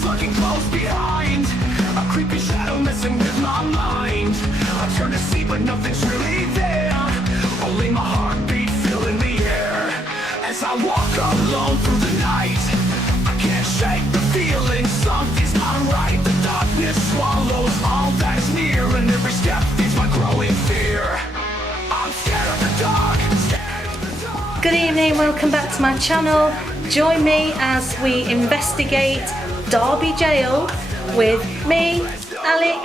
is lurking close behind, a creepy shadow messing with my mind. I turn to see but nothing's really there, only my heartbeat filling the air. As I walk alone through the night, I can't shake the feeling something's not right. The darkness swallows all that's near, and every step feeds my growing fear. I'm scared of the dark, scared of the dark. Good evening, welcome back to my channel. Join me as we investigate Derby Jail with me, Alec.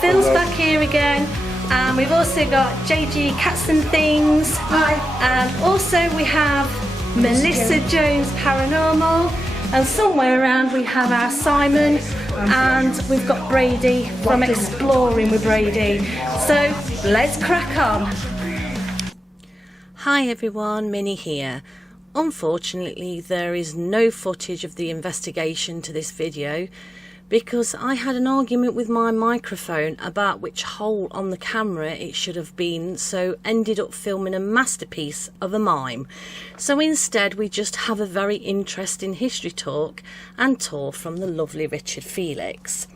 Phil's back here again, and we've also got JG Cats and Things. Hi. And also we have Melissa Jones Paranormal, and somewhere around we have our Simon, and we've got Brady from Exploring with Brady. So let's crack on. Hi everyone, Minnie here. Unfortunately, there is no footage of the investigation to this video because I had an argument with my microphone about which hole on the camera it should have been, so ended up filming a masterpiece of a mime. So instead we just have a very interesting history talk and tour from the lovely Richard Felix.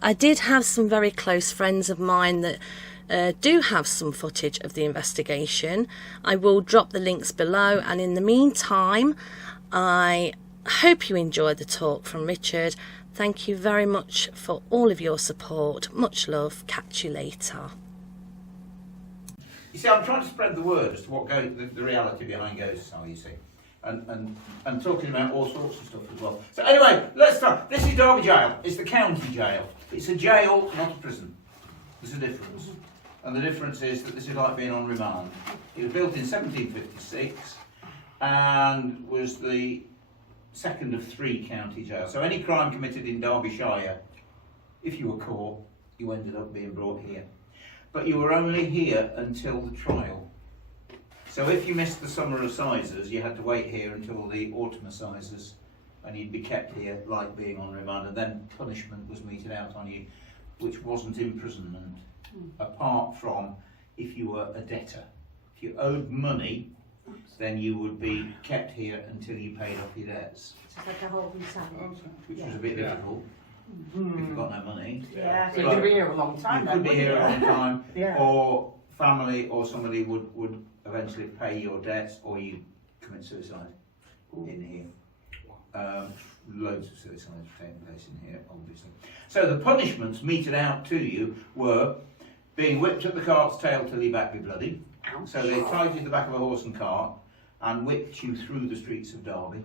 I did have some very close friends of mine that do have some footage of the investigation. I will drop the links below, and in the meantime I hope you enjoyed the talk from Richard. Thank you very much for all of your support. Much love. Catch you later. You see, I'm trying to spread the word as to what the reality behind ghosts are, you see, and talking about all sorts of stuff as well. So anyway, let's start. This is Derby Jail. It's the county jail. It's a jail, not a prison. There's a difference. And the difference is that this is like being on remand. It was built in 1756 and was the second of 3 county jails. So any crime committed in Derbyshire, if you were caught, you ended up being brought here. But you were only here until the trial. So if you missed the summer assizes, you had to wait here until the autumn assizes, and you'd be kept here like being on remand, and then punishment was meted out on you, which wasn't imprisonment, apart from if you were a debtor. If you owed money, then you would be kept here until you paid off your debts. It's like a holding cell. Which was a bit difficult if you've got no money. Yeah. So you could be here a long time. You could be here a long time, Yeah. or family or somebody would eventually pay your debts, or you commit suicide in here. Loads of suicides have taken place in here, obviously. So the punishments meted out to you were being whipped at the cart's tail till your back be bloody. So they tied you to the back of a horse and cart and whipped you through the streets of Derby,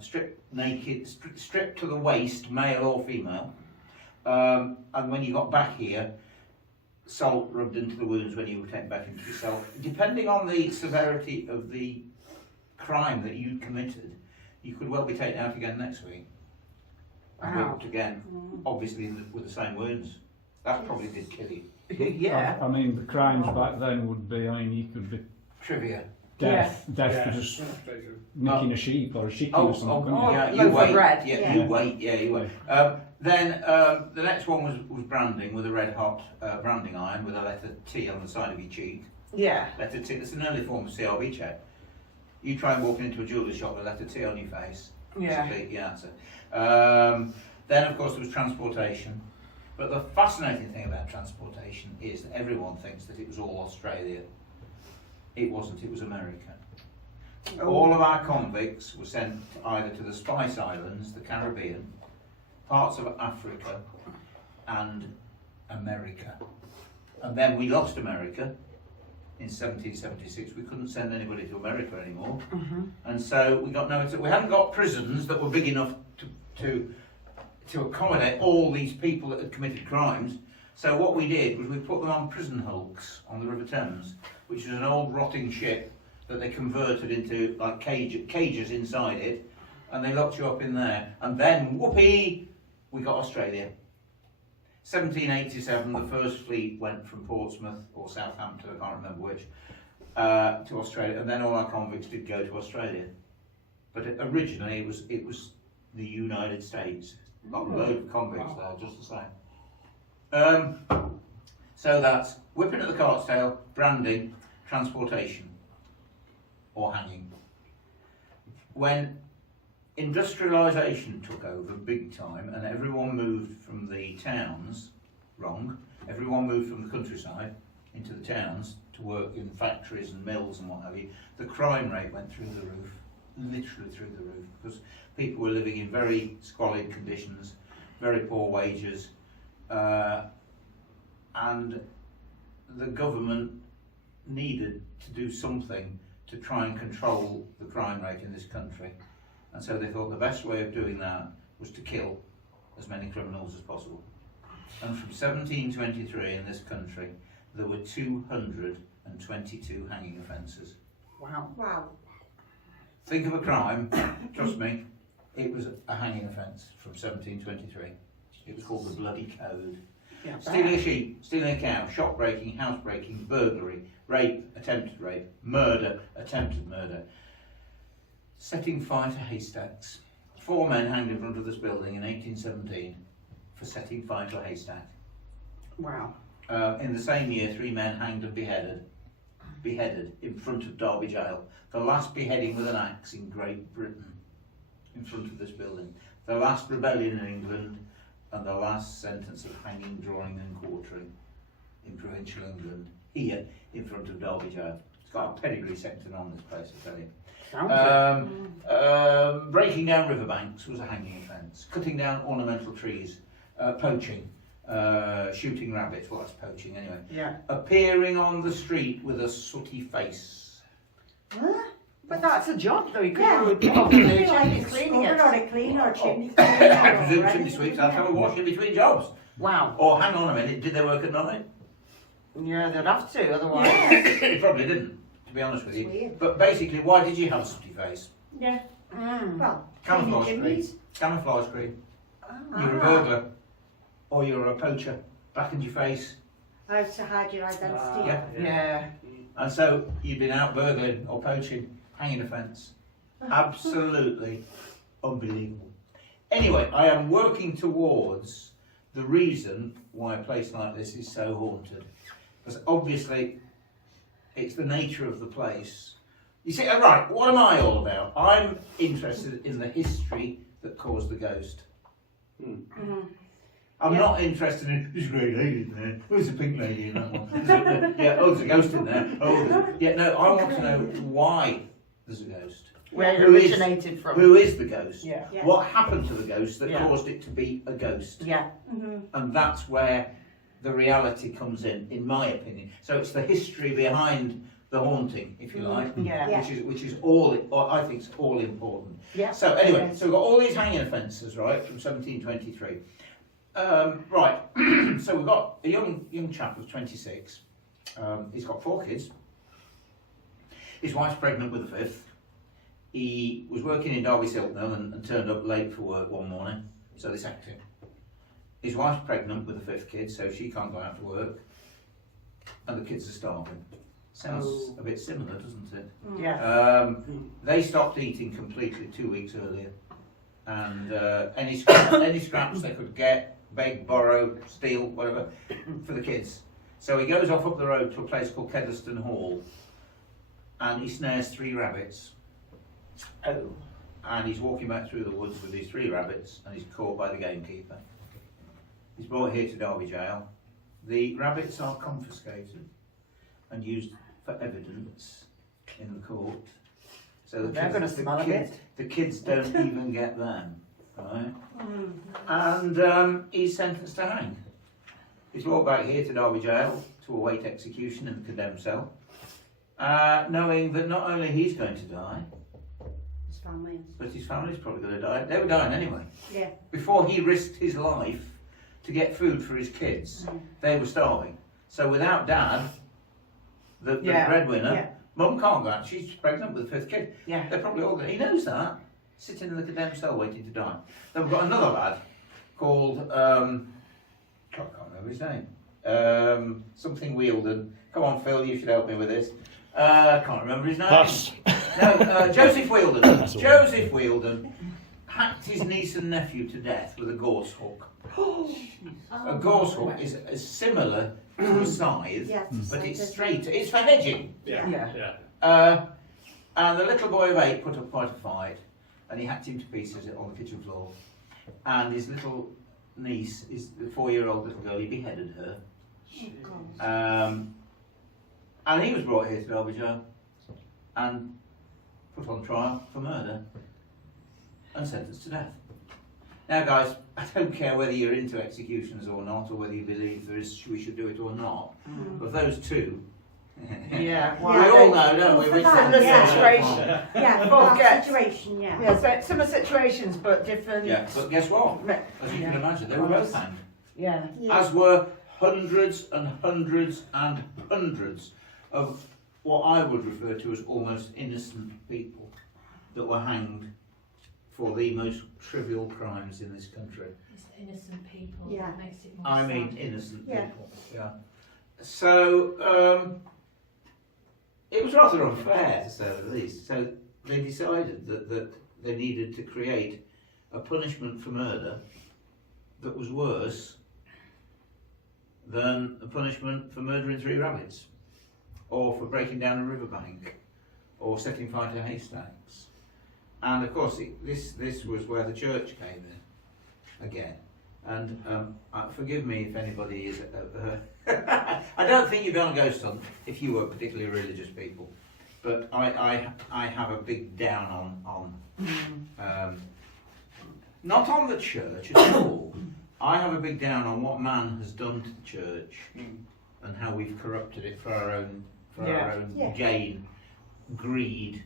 stripped naked, stripped to the waist, male or female, and when you got back here, salt rubbed into the wounds when you were taken back into your cell. Depending on the severity of the crime that you'd committed, you could well be taken out again next week and whipped again, obviously with the same wounds. That probably did kill you. Yeah. I mean, the crimes back then would be, I mean, you could be Trivia. death for just nicking a sheep or a chicken or something. couldn't you? Yeah, you loaf of wait. bread. Yeah, you wait. Yeah, you wait. Then the next one was branding with a red hot branding iron with a letter T on the side of your cheek. Yeah. Letter T. That's an early form of CRB check. You try and walk into a jewellery shop with a letter T on your face. Yeah. That's a big answer. Then of course there was transportation. But the fascinating thing about transportation is that everyone thinks that it was all Australia. It wasn't, it was America. All of our convicts were sent either to the Spice Islands, the Caribbean, parts of Africa, and America. And then we lost America in 1776. We couldn't send anybody to America anymore. And so we hadn't got prisons that were big enough to accommodate all these people that had committed crimes. So what we did was we put them on prison hulks on the River Thames, which is an old rotting ship that they converted into like cages inside it, and they locked you up in there. And then, whoopee, we got Australia. 1787, the first fleet went from Portsmouth or Southampton, I can't remember which, to Australia, and then all our convicts did go to Australia. But originally it was the United States. Got a load of convicts there, just the same. So that's whipping at the cart's tail, branding, transportation, or hanging. When industrialisation took over big time, and everyone moved from the towns, everyone moved from the countryside into the towns to work in factories and mills and what have you. The crime rate went through the roof, literally through the roof, because people were living in very squalid conditions, very poor wages, and the government needed to do something to try and control the crime rate in this country. And so they thought the best way of doing that was to kill as many criminals as possible. And from 1723 in this country, there were 222 hanging offences. Wow. Wow. Think of a crime, trust me, it was a hanging offence from 1723. It was called the Bloody Code. Yeah, Stealing a sheep, stealing a cow, shop breaking, house breaking, burglary, rape, attempted rape, murder, attempted murder. Setting fire to haystacks. 4 men hanged in front of this building in 1817 for setting fire to a haystack. Wow. In the same year, 3 men hanged and beheaded in front of Derby Jail. The last beheading with an axe in Great Britain, in front of this building. The last rebellion in England, and the last sentence of hanging, drawing and quartering in provincial England, here in front of Derby Jail. It's got a pedigree second on this place, I tell you. Breaking down riverbanks was a hanging offence. Cutting down ornamental trees, poaching, shooting rabbits, well that's poaching anyway. Yeah. Appearing on the street with a sooty face. Huh? But that's a job though, you could Yeah. do it Like chimney a cleaning scrubber it. or a cleaner or chimney I cleaner. presume or chimney sweeps anything, have to have a yeah. wash in between jobs. Wow. Or hang on a minute, did they work at night? Yeah, they'd have to, otherwise. Yeah. They probably didn't, to be honest with It's you. weird. But basically, why did you have a sooty face? Yeah. Mm. Well, cleaning Camouflage cream. chimneys. Camouflage cream. You're a Ah. burglar. Or you're a poacher. Blackened your face. How to hide your identity. Yeah. Yeah. And so you've been out burgling or poaching, hanging offence. Absolutely unbelievable. Anyway, I am working towards the reason why a place like this is so haunted. Because obviously it's the nature of the place. You see, right, what am I all about? I'm interested in the history that caused the ghost. Mhm. I'm Yeah. not interested in, there's a great lady in there, who's the pink lady in that one? There's a ghost in there. No, I want to know why there's a ghost. Where it Who is- originated from. Who is the ghost? Yeah. Yeah. What happened to the ghost that Yeah. caused it to be a ghost? Yeah. Mhm. And that's where the reality comes in my opinion. So it's the history behind the haunting, if you like, Yeah. Yeah. which is all, I think it's all important. Yeah. So anyway, Yes. so we've got all these hanging offences, right, from 1723. Right, so we've got a young chap who's 26. He's got 4 kids. His wife's pregnant with the 5th. He was working in Derby Silknell and turned up late for work one morning, so they sacked him. His wife's pregnant with the 5th kid, so she can't go out to work, and the kids are starving. Sounds a bit similar, doesn't it? Yeah. They stopped eating completely 2 weeks earlier, and any scraps they could get, beg, borrow, steal, whatever, for the kids. So he goes off up the road to a place called Kedleston Hall, and he snares 3 rabbits. Oh. And he's walking back through the woods with these 3 rabbits, and he's caught by the gamekeeper. He's brought here to Derby Jail. The rabbits are confiscated and used for evidence in the court. So They're gonna smell a bit. the kids don't even get them, right? Mhm. And he's sentenced to hang. He's brought back here to Derby Jail to await execution in the condemned cell, knowing that not only he's going to die, His family. but his family's probably going to die. They were dying anyway. Yeah. Before he risked his life to get food for his kids, they were starving. So without Dad, the Yeah. breadwinner, Yeah. Mum can't go out. She's pregnant with the 5th kid. Yeah. They're probably all going. He knows that. Sitting in the condemned cell waiting to die. Then we've got another lad called I can't remember his name. Something Wielden. Come on, Phil, you should help me with this. Can't remember his name. Pass. No, Joseph Wielden. That's all. Joseph Wielden hacked his niece and nephew to death with a gorse hook. A gorse hook is similar to a scythe, Yeah, it's but like it's this. straight. It's for hedging. Yeah. Yeah. And the little boy of 8 put up quite a fight. and he hacked him to pieces on the kitchen floor. And his little niece, the 4-year-old little girl, he beheaded her. And he was brought here to Derby Jail and put on trial for murder and sentenced to death. Now guys, I don't care whether you're into executions or not, or whether you believe we should do it or not, but those two, Yeah, we all know, don't we? Which that, one- yeah. Situation. Yeah, Well, that situation, yeah. Yeah, so similar situations, but different. Yeah, but guess what? Me- As you can yeah. imagine, they were both hanged. Yeah. As were hundreds and hundreds and hundreds of what I would refer to as almost innocent people that were hanged for the most trivial crimes in this country. It's innocent people. Yeah. That makes it more I mean sad. innocent Yeah. people. Yeah. So it was rather unfair, to say the least. So they decided that they needed to create a punishment for murder that was worse than a punishment for murdering 3 rabbits, or for breaking down a riverbank, or setting fire to haystacks. And of course, this was where the church came in again. And forgive me if anybody is. I don't think you'd be on a ghost hunt if you were particularly religious people, but I have a big down on not on the church at all. I have a big down on what man has done to the church and how we've corrupted it for our own Yeah. gain, greed,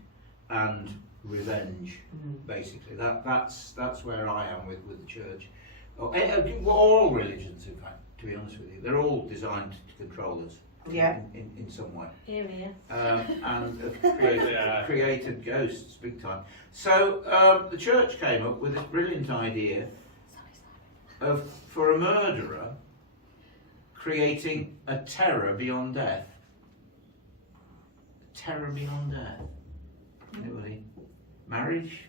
and revenge. Basically, that's where I am with the church. All religions, in fact, to be honest with you, they're all designed to control us. Yeah. In some way. Here, here. And have created ghosts big time. So the church came up with this brilliant idea of, for a murderer, creating a terror beyond death. A terror beyond death. Anybody? Marriage?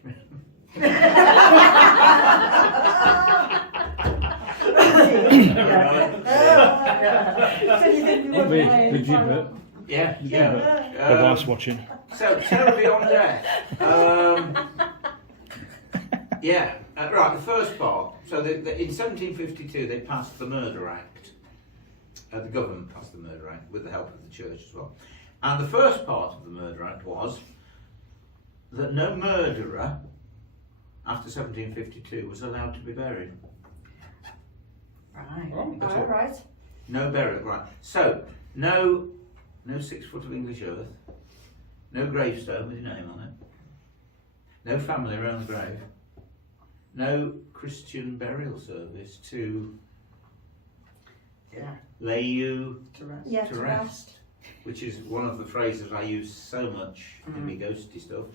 So you think we wouldn't play The in gibbet. Yeah, yeah. The wife's watching. So, terror beyond death. Yeah, right, the first part. So, in 1752, they passed the Murder Act. The government passed the Murder Act with the help of the church as well. And the first part of the Murder Act was that no murderer after 1752 was allowed to be buried. Right. At all. All right. No burial, right. So, no 6 foot of English earth, no gravestone with your name on it, no family around the grave, no Christian burial service to lay you To rest. Yeah, to rest, which is one of the phrases I use so much in my ghosty stuff.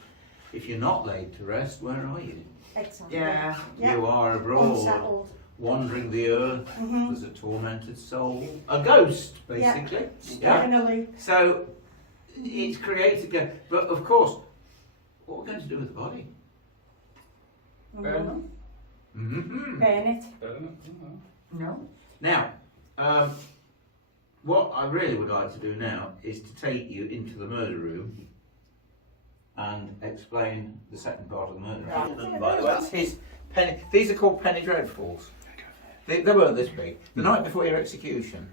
If you're not laid to rest, where are you? Exactly. Yeah. Yeah. You are abroad, Unsettled. wandering the earth as a tormented soul, a ghost, basically. Definitely. So it's created, but of course, what we're going to do with the body? Mhm. Mm-hmm. Burn it. No. Now, what I really would like to do now is to take you into the murder room and explain the second part of the murder room. And by the way, that's his penny. These are called penny dreadfuls. They weren't this big. The night before your execution,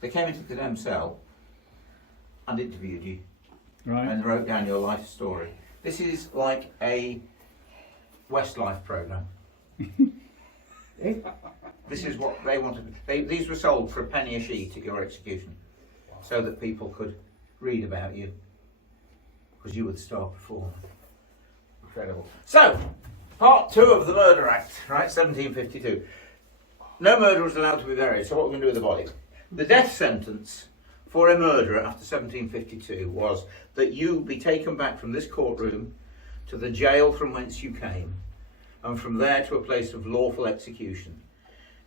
they came into the condemned cell and interviewed you Right. and wrote down your life story. This is like a Westlife programme. This is what they wanted. These were sold for a penny a sheet at your execution, so that people could read about you, because you were the star performer. Incredible. So, part 2 of the Murder Act, right, 1752. No murderer was allowed to be buried, so what we're going to do with the body? The death sentence for a murderer after 1752 was that you be taken back from this courtroom to the jail from whence you came, and from there to a place of lawful execution.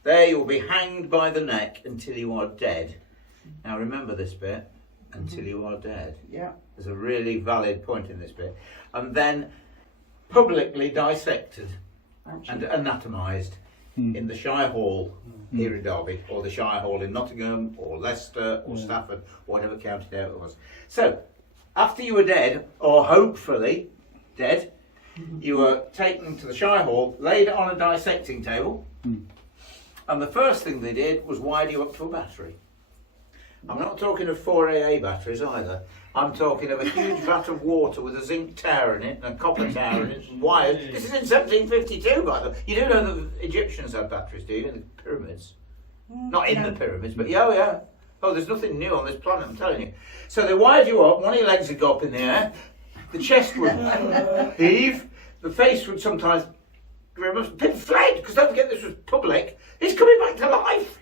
There you will be hanged by the neck until you are dead. Now remember this bit, until you are dead. Yeah. There's a really valid point in this bit. And then publicly dissected and anatomised in the Shire Hall here in Derby, or the Shire Hall in Nottingham, or Leicester, or Stafford, or whatever county there it was. So, after you were dead, or hopefully dead, you were taken to the Shire Hall, laid on a dissecting table, and the first thing they did was wire you up to a battery. I'm not talking of 4 AA batteries either. I'm talking of a huge vat of water with a zinc tower in it and a copper tower in it and wires. This is in 1752, by the way. You do know that the Egyptians had batteries, do you, in the pyramids? Not in the pyramids, but yeah, yeah. Oh, there's nothing new on this planet, I'm telling you. So they wired you up, one of your legs would go up in the air, the chest would heave, the face would sometimes grimace. People fled, because don't forget this was public. He's coming back to life.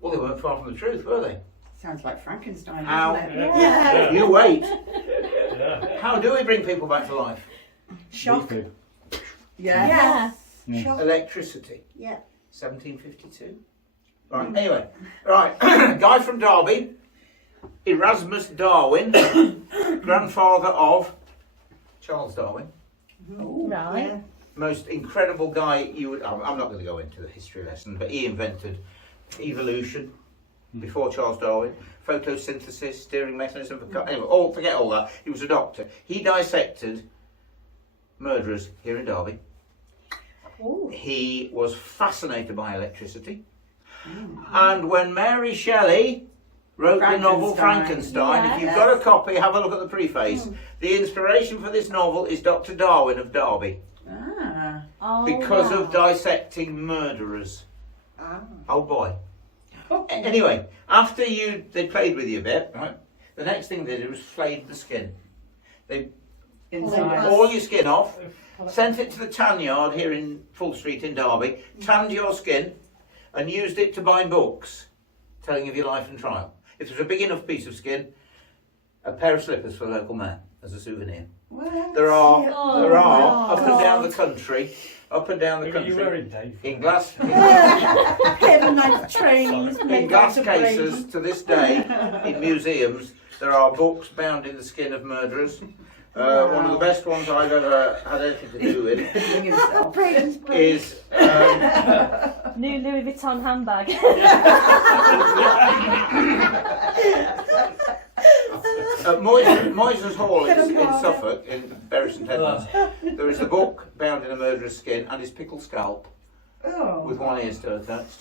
Well, they weren't far from the truth, were they? Sounds like Frankenstein, How? doesn't it? Yeah. You wait. How do we bring people back to life? Shock. Refib. Yeah. Yeah. Yeah. Shock. Electricity. Yeah. 1752. Right, anyway. Right, guy from Derby, Erasmus Darwin, grandfather of Charles Darwin. Right. Yeah. Most incredible guy you would... I'm not going to go into the history lesson, but he invented evolution before Charles Darwin, photosynthesis, steering mechanism for... Anyway, forget all that. He was a doctor. He dissected murderers here in Derby. Ooh. He was fascinated by electricity. And when Mary Shelley wrote the novel Frankenstein, Yeah. if you've got a copy, have a look at the preface. The inspiration for this novel is Dr. Darwin of Derby, Ah. Oh, because wow. of dissecting murderers. Ah. Oh boy. Anyway, after they played with you a bit, right? The next thing they did was flayed the skin. They Inside. all your skin off, sent it to the tan yard here in Full Street in Derby, tanned your skin, and used it to bind books telling of your life and trial. If there was a big enough piece of skin, a pair of slippers for the local man as a souvenir. What? There are Oh, up and down the country, in glass Heaven like trains. in glass cases to this day in museums. There are books bound in the skin of murderers. One of the best ones I've ever had anything to do with is New Louis Vuitton handbag. at Moyses Hall in Suffolk, in Bury St Edmunds. There is a book bound in a murderer's skin and his pickled scalp Oh. with one ear still attached.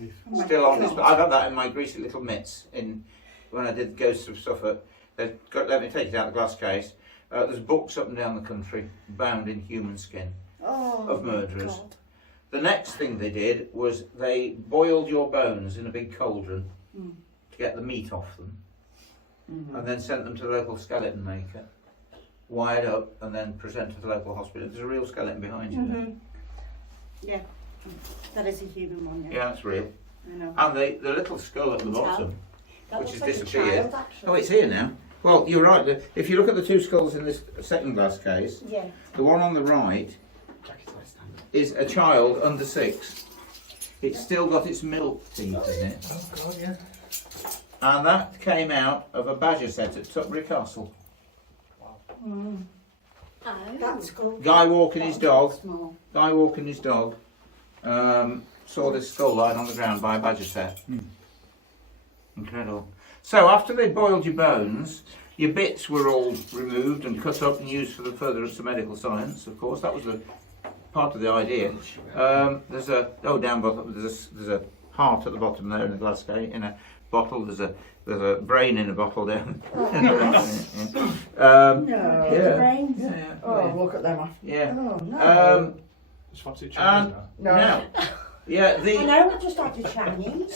Oh my Still on this, God. but I've had that in my greasy little mitts when I did Ghosts of Suffolk. They've let me take it out of the glass case. There's books up and down the country bound in human skin of murderers. God. The next thing they did was they boiled your bones in a big cauldron to get the meat off them, and then sent them to the local skeleton maker, wired up, and then presented to the local hospital. There's a real skeleton behind you there. Yeah. That is a human one. Yeah, that's real. I know. And the little skull at the bottom, That which looks has like a disappeared. child, actually. Oh, it's here now. Well, you're right. If you look at the two skulls in this second glass case, Yeah. the one on the right is a child under 6. It's still got its milk teeth in it. Oh God, yeah. And that came out of a badger set at Tutbury Castle. Oh. That's cool. Guy walking his dog, Small. saw this skull lying on the ground by a badger set. Incredible. So after they boiled your bones, your bits were all removed and cut up and used for the furtherance of medical science. Of course, that was the part of the idea. There's a down bottom. There's a heart at the bottom there in a glass case in a bottle. There's a brain in a bottle down. No. Yeah. Brains. Oh, look at them off. Yeah. Oh, no. It's what's it And now. now, yeah, I know, I just had to Chinese.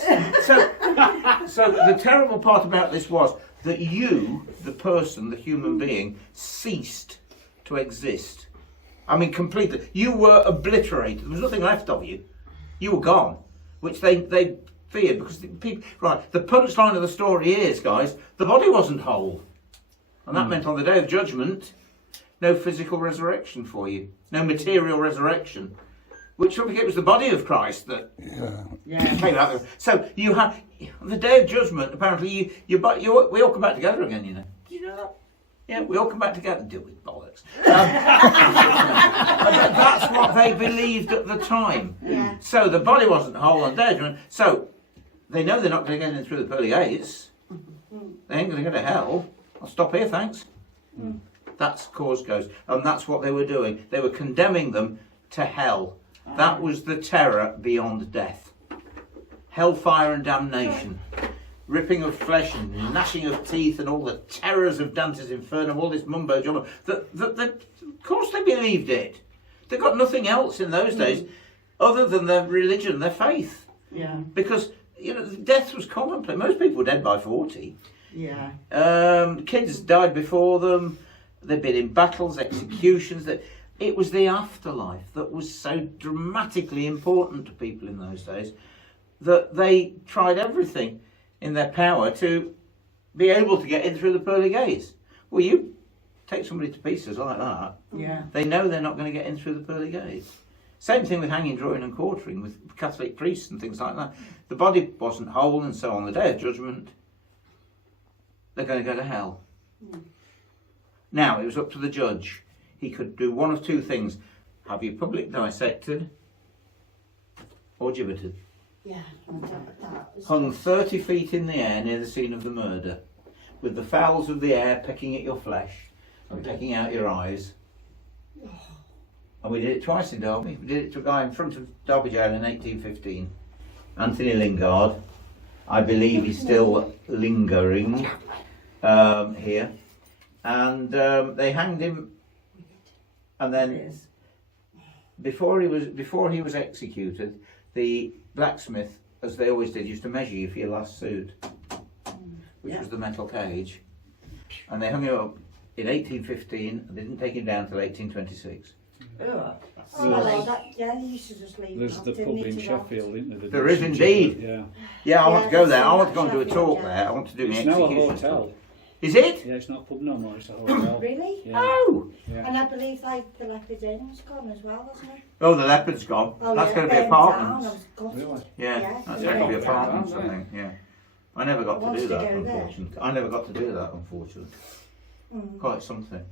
So the terrible part about this was that you, the person, the human being, ceased to exist. I mean, completely. You were obliterated. There was nothing left of you. You were gone, which they feared because the people. Right. The punchline of the story is, guys, the body wasn't whole, and that meant on the day of judgment, no physical resurrection for you, no material resurrection. Which it was the body of Christ that came out there. So you have on the day of judgment. Apparently, we all come back together again. You know. Did you know that? Yeah, we all come back together. Deal with bollocks. That's what they believed at the time. Yeah. So the body wasn't whole on the day of judgment. So they know they're not going to get in through the pearly gates. They ain't going to go to hell. I'll stop here, thanks. That's caused ghosts. And that's what they were doing. They were condemning them to hell. That was the terror beyond death. Hellfire and damnation. Ripping of flesh and gnashing of teeth and all the terrors of Dante's Inferno, all this mumbo jumbo. Of course they believed it. They got nothing else in those days other than their religion, their faith. Yeah. Because, death was commonplace. Most people were dead by 40. Yeah. Kids died before them. They'd been in battles, executions. It was the afterlife that was so dramatically important to people in those days that they tried everything in their power to be able to get in through the pearly gates. Well, you take somebody to pieces like that, Yeah. they know they're not going to get in through the pearly gates. Same thing with hanging, drawing and quartering with Catholic priests and things like that. The body wasn't whole, and so on the day of judgment, they're going to go to hell. Now, it was up to the judge. He could do one of two things. Have you public dissected or gibbeted. Yeah. That was Hung 30 feet in the air near the scene of the murder, with the fowls of the air pecking at your flesh and pecking out your eyes. And we did it twice in Derby. We did it to a guy in front of Derby Jail in 1815. Anthony Lingard. I believe he's still lingering here. And they hanged him, and then before he was executed, the blacksmith, as they always did, used to measure you for your last suit, which was the metal cage, and they hung him up in 1815, and they didn't take him down till 1826. Yeah, he used to just leave. There's the pub in Sheffield, isn't there? There is indeed. Yeah. Yeah, I want to go there. I there's want to go and do a Sheffield, talk yeah. there. I want to do my It's now a execution. hotel. Is it? Yeah, it's not a pub no more, it's a hotel. Really? Yeah. Oh! Yeah. And I believe like the Leopard Inn's gone as well, hasn't it? Oh, the leopard's gone. Oh, That's yeah, going to be burnt down. I apartments. was gutted. Really? Yeah, Yeah, that's yeah. going to be Yeah. apartments, I Yeah. think. Yeah. I never got I to wanted do to that, go there. unfortunately. I never got to do that, unfortunately. Mm. Quite something.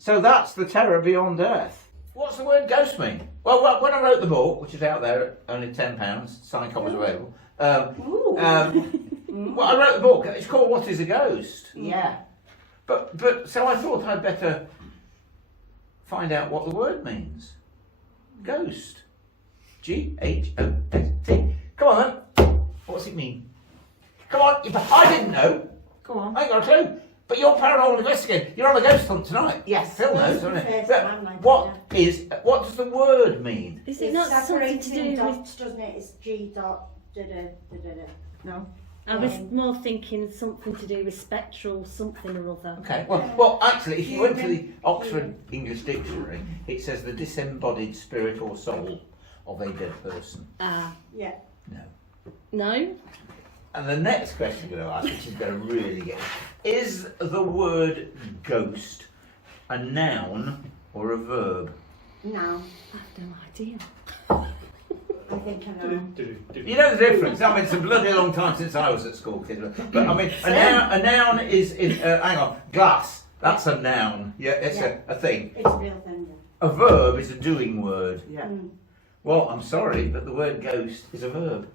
So that's the terror beyond death. What's the word ghost mean? Well, when I wrote the book, which is out there at only £10, signed copies available. Ooh. Well, I wrote the book. It's called "What Is a Ghost?" Yeah. But so I thought I'd better find out what the word means. Ghost. G-H-O-S-T. Come on then. What's it mean? Come on. I didn't know. Go on. I ain't got a clue. But you're paranormal investigator. You're on a ghost hunt tonight. Yes. Phil knows, That's the doesn't it? first But time, like, what does the word mean? Is it It's not something to separating do with... dots, doesn't it? It's G dot No. I was more thinking something to do with spectral something or other. Okay. Well, actually, if you went to the Oxford English Dictionary, it says the disembodied spirit or soul of a dead person. Yeah. No. No? And the next question we're going to ask, which is going to really get, is the word ghost a noun or a verb? No. I have no idea. I think I know. You know the difference. I mean, it's a bloody long time since I was at school, kid. But I mean, a noun is hang on, glass. That's a noun. Yeah, it's Yeah. a thing. It's a real thing. A verb is a doing word. Yeah. Mm. Well, I'm sorry, but the word ghost is a verb.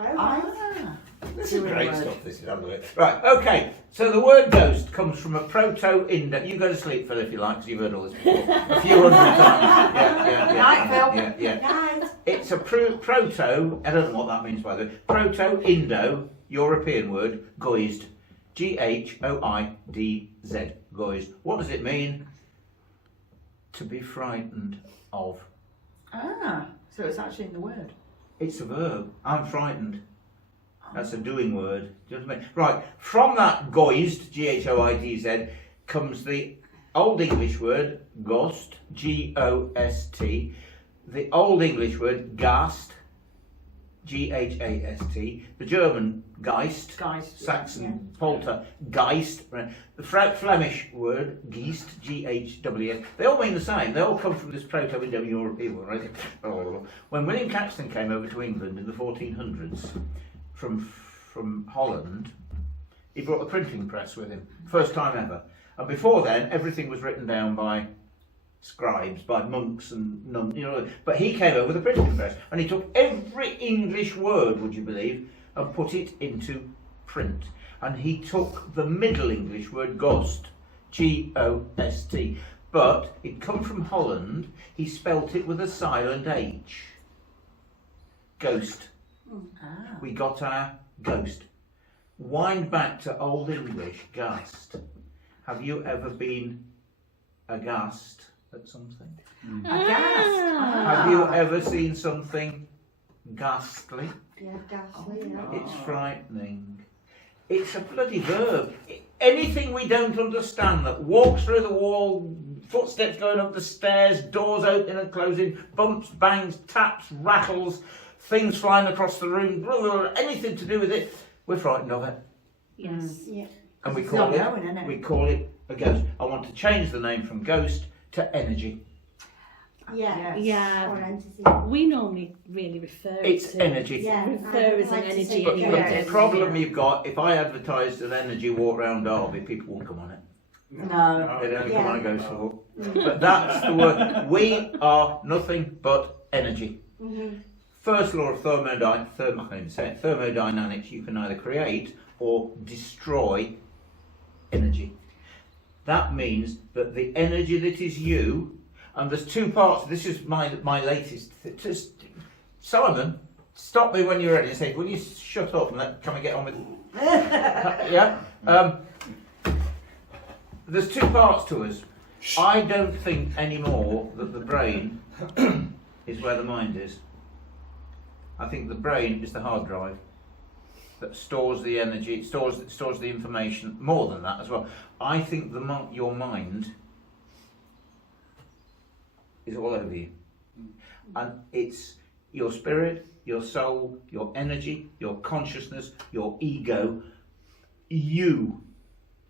Oh, This is great stuff, this is, haven't we? Right, okay, so the word ghost comes from a Proto-Indo... You go to sleep, Phil, if you like, because you've heard all this before. A few hundred times. Night, Phil. Yeah. Night. It's a proto... I don't know what that means, by the way. Proto-Indo-European word, goizd. G-H-O-I-D-Z. Goizd. What does it mean? To be frightened of. So it's actually in the word. It's a verb. I'm frightened. That's a doing word. Do you know what I mean? Right. From that goizd, G-H-O-I-D-Z, comes the Old English word ghost, G-O-S-T. The Old English word Gast, G-H-A-S-T. The German Geist, Saxon Polter, Geist. Right. The Flemish word Geist, G-H-W-S. They all mean the same. They all come from this Proto-Indo-European one, right? When William Caxton came over to England in the 1400s from Holland, he brought a printing press with him. First time ever. And before then, everything was written down by scribes, by monks and nuns, you know. But he came over with a printing press, and he took every English word, would you believe, and put it into print. And he took the Middle English word ghost, G-O-S-T. But it come from Holland. He spelt it with a silent H. Ghost. We got our ghost. Wind back to Old English, ghast. Have you ever been aghast at something? Have you ever seen something ghastly? Yeah, ghastly, yeah. It's frightening. It's a bloody verb. Anything we don't understand that walks through the wall, footsteps going up the stairs, doors opening and closing, bumps, bangs, taps, rattles, things flying across the room, anything to do with it, we're frightened of it. Yes. Yeah. And we It's call not it, going, isn't it? we call it a ghost. I want to change the name from ghost to energy. Yeah. Yeah. Or entity. We normally really refer It's to energy. Yeah. refer I as an like to energy say But anyway. the problem you've got, if I advertised an energy walk round Derby, people won't come on it. No. They'd only come on a ghost walk. Mm. But that's the word. We are nothing but energy. Mhm. First law of thermodynamics, you can either create or destroy energy. That means that the energy that is you, and there's two parts, this is my latest, just, Simon, stop me when you're ready and say, will you shut up and can we get on with yeah? There's two parts to us. I don't think anymore that the brain is where the mind is. I think the brain is the hard drive that stores the energy, stores the information, more than that as well. I think your mind is all over you. And it's your spirit, your soul, your energy, your consciousness, your ego, you.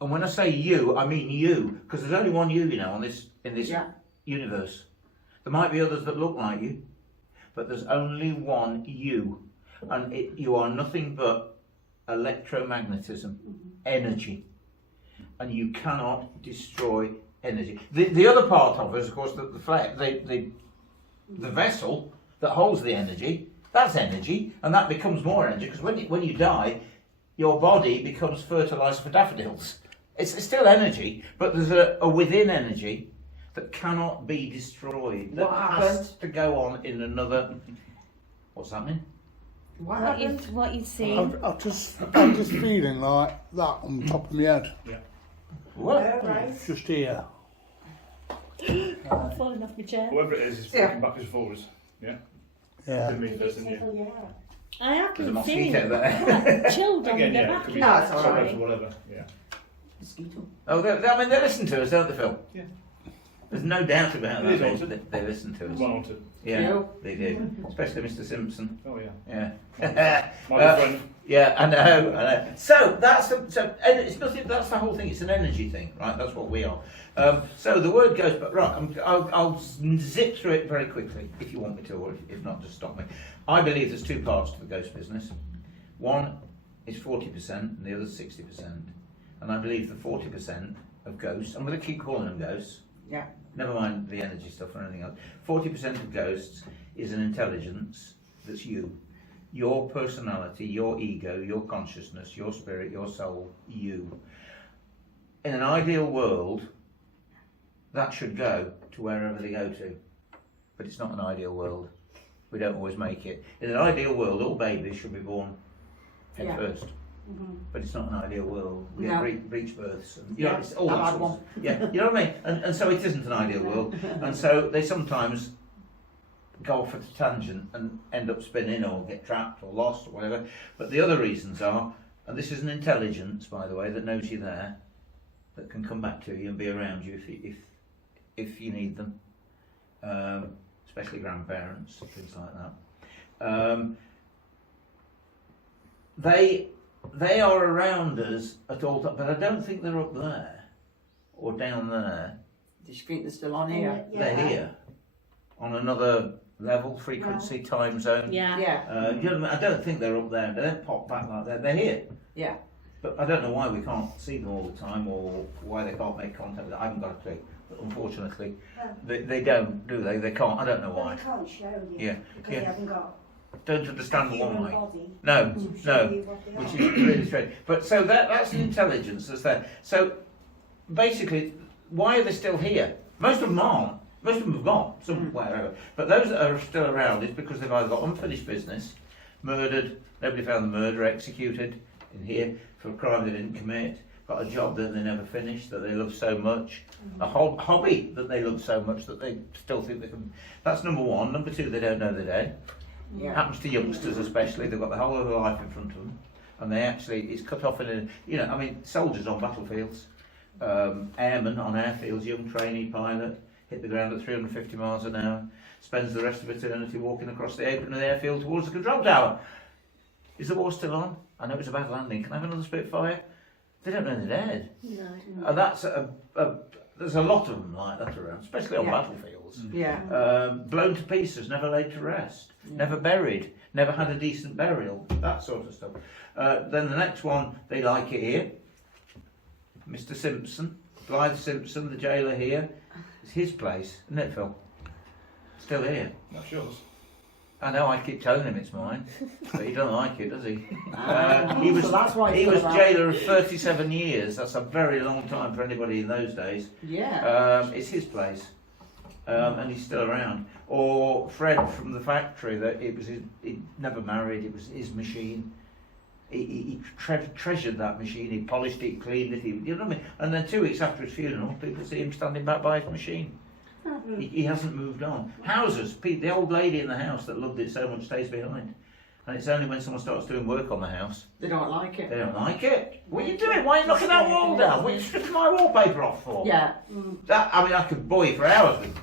And when I say you, I mean you, because there's only one you, you know, in this universe. There might be others that look like you, but there's only one you, and you are nothing but electromagnetism, energy, and you cannot destroy energy. The other part of us, of course, the vessel that holds the energy, that's energy, and that becomes more energy, because when you die, your body becomes fertilizer for daffodils. It's still energy, but there's a within energy that cannot be destroyed. That has to go on in another. What's that mean? What you've seen. I'm just feeling like that on top of my head. What? Right. Just here. I'm falling off my chair. Whoever it is walking backwards and forwards. Yeah. Yeah. Didn't mean first, didn't you? Yeah. I have There's a been feeling mosquito there. quite chilled on Again, the yeah, it back. could be here, suburbs actually. or whatever. Yeah. Oh, I mean, they listen to us, don't they, Phil? Yeah. There's no doubt about It is that. haunted. They listen to us. One or two. Yeah, they do. Especially Mr. Simpson. Oh yeah. Yeah. My friend. Yeah, I know. So and it's nothing. That's the whole thing. It's an energy thing, right? That's what we are. So the word goes, but right, I'll zip through it very quickly if you want me to, or if not, just stop me. I believe there's two parts to the ghost business. One is 40%, and the other is 60%. And I believe the 40% of ghosts, I'm going to keep calling them ghosts. Yeah. Never mind the energy stuff or anything else. 40% of ghosts is an intelligence that's you. Your personality, your ego, your consciousness, your spirit, your soul, you. In an ideal world, that should go to wherever they go to. But it's not an ideal world. We don't always make it. In an ideal world, all babies should be born head first. But it's not an ideal world. We have breech births. And, you know, it's all that sort of- Yeah, you know what I mean? And so it isn't an ideal world. And so they sometimes go off at a tangent and end up spinning or get trapped or lost or whatever. But the other reasons are, and this is an intelligence, by the way, that knows you're there, that can come back to you and be around you if you need them, especially grandparents and things like that. They are around us at all times, but I don't think they're up there or down there. Do you think they're still on here? They're here on another level, frequency, time zone. Yeah. You know what I mean? I don't think they're up there. They don't pop back like that. They're here. Yeah. But I don't know why we can't see them all the time, or why they can't make contact with them. I haven't got a clue. But unfortunately, they don't, do they? They can't. I don't know Well, why. they can't show you. Yeah, Because yeah. they haven't got Don't understand a one human way. body No, to show no. you what they Which are. is really strange. But so that's an intelligence that's there. So basically, why are they still here? Most of them aren't. Most of them have gone somewhere over. But those that are still around is because they've either got unfinished business, murdered, nobody found the murderer, executed in here for a crime they didn't commit, got a job that they never finished, that they love so much, a hobby that they love so much that they still think they can. That's number one. Number two, they don't know they're dead. Yeah. Happens to youngsters especially. They've got the whole of their life in front of them, and they actually, it's cut off in a, you know, I mean, soldiers on battlefields, airmen on airfields, young trainee pilot, hit the ground at 350 miles an hour, spends the rest of eternity walking across the apron of the airfield towards the control tower. Is the war still on? I know it's a bad landing. Can I have another Spitfire? They don't know they're dead. No. And that's there's a lot of them like that around, especially on battlefields. Yeah. Blown to pieces, never laid to rest, never buried, never had a decent burial, that sort of stuff. Then the next one, they like it here. Mr. Simpson, Blythe Simpson, the jailer here. It's his place, isn't it, Phil? Still here. That's yours. I know, I keep telling him it's mine, but he doesn't like it, does he? So that's why He it's was still around. jailer of 37 years. That's a very long time for anybody in those days. Yeah. It's his place, and he's still around. Or Fred from the factory, that it was he never married. It was his machine. He treasured that machine. He polished it, cleaned it. You know what I mean? And then 2 weeks after his funeral, people see him standing back by his machine. He hasn't moved on. Houses, the old lady in the house that loved it so much stays behind. And it's only when someone starts doing work on the house, They don't like it. they don't like it. What are you doing? Why are you knocking that wall down? What are you stripping my wallpaper off for? Yeah. That, I mean, I could bore you for hours with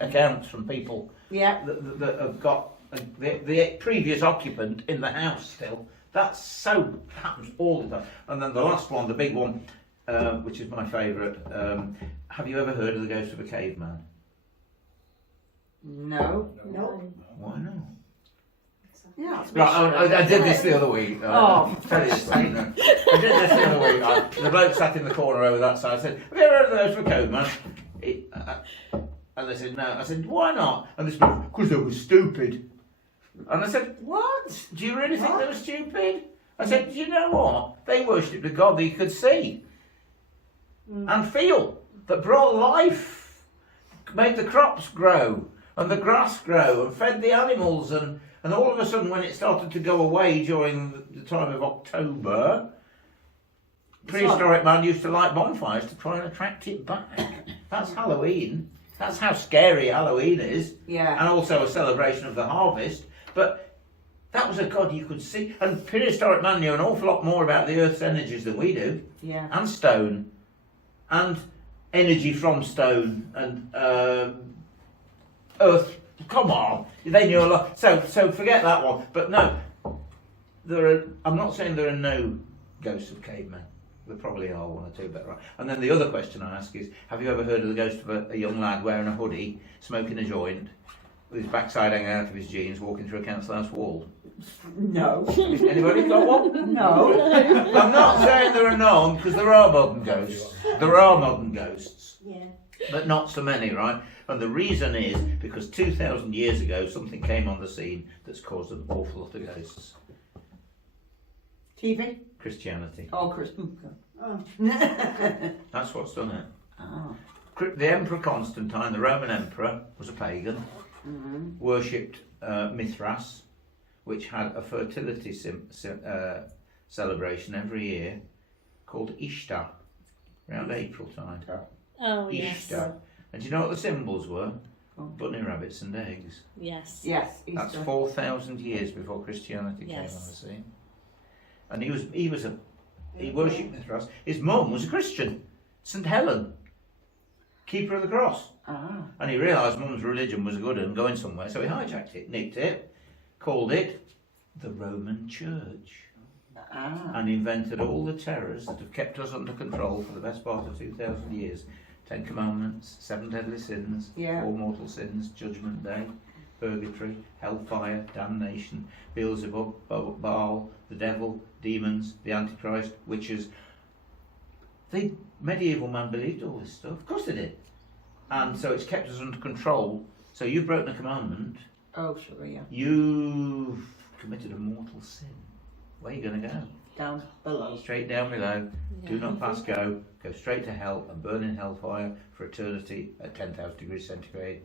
accounts from people Yeah. that have got the previous occupant in the house still. That so happens all the time. And then the last one, the big one, which is my favourite. Have you ever heard of the ghost of a caveman? No. No. Why not? Yeah. It's Right, I did this the other week. Oh, Tell you this, I did this the other week. The bloke sat in the corner over that side. I said, "Have you ever heard of the ghost of a caveman?" And they said, "No." I said, "Why not?" And they said, "Because they were stupid." And I said, "What? Do you really think they were stupid?" I said, "Do you know what? They worshipped a god that you could see and feel, that brought life, made the crops grow and the grass grow and fed the animals, and all of a sudden when it started to go away during the time of October, prehistoric man used to light bonfires to try and attract it back. That's Halloween. That's how scary Halloween is. Yeah. And also a celebration of the harvest. But that was a god you could see. And prehistoric man knew an awful lot more about the earth's energies than we do. Yeah. And stone. And energy from stone. And earth. Come on. They knew a lot. So forget that one. But no. I'm not saying there are no ghosts of cavemen. There probably are one or two, but right. And then the other question I ask is, have you ever heard of the ghost of a young lad wearing a hoodie, smoking a joint, with his backside hanging out of his jeans, walking through a council house wall? No. Anybody got one? No. I'm not saying there are none, because there are modern ghosts. There are modern ghosts, Yeah. but not so many, right? And the reason is because 2,000 years ago, something came on the scene that's caused an awful lot of ghosts. TV? Christianity. Oh, Chris. Oh. That's what's done it. Oh. The Emperor Constantine, the Roman Emperor, was a pagan, worshipped Mithras, which had a fertility celebration every year called Ishtar, around April time. Oh, yes. Ishtar. And do you know what the symbols were? Bunny rabbits and eggs. Yes. Yes. That's Easter. 4,000 years before Christianity came on the Yes. scene. And he worshipped Mithras. His mum was a Christian, St. Helen, keeper of the cross. Ah. And he realised mum's religion was good and going somewhere, so he hijacked it, nicked it, called it the Roman Church, Ah. and invented all the terrors that have kept us under control for the best part of 2,000 years. 10 Commandments, 7 deadly sins, Yeah. 4 mortal sins, Judgment Day, purgatory, hellfire, damnation, Beelzebub, Baal, the devil, demons, the Antichrist, witches. The medieval man believed all this stuff. Of course they did. And so it's kept us under control. So you've broken a commandment, Oh, sugar, yeah. you've committed a mortal sin. Where are you going to go? down below. Straight down below. Do not pass go. Go straight to hell and burn in hellfire for eternity at 10,000 degrees centigrade.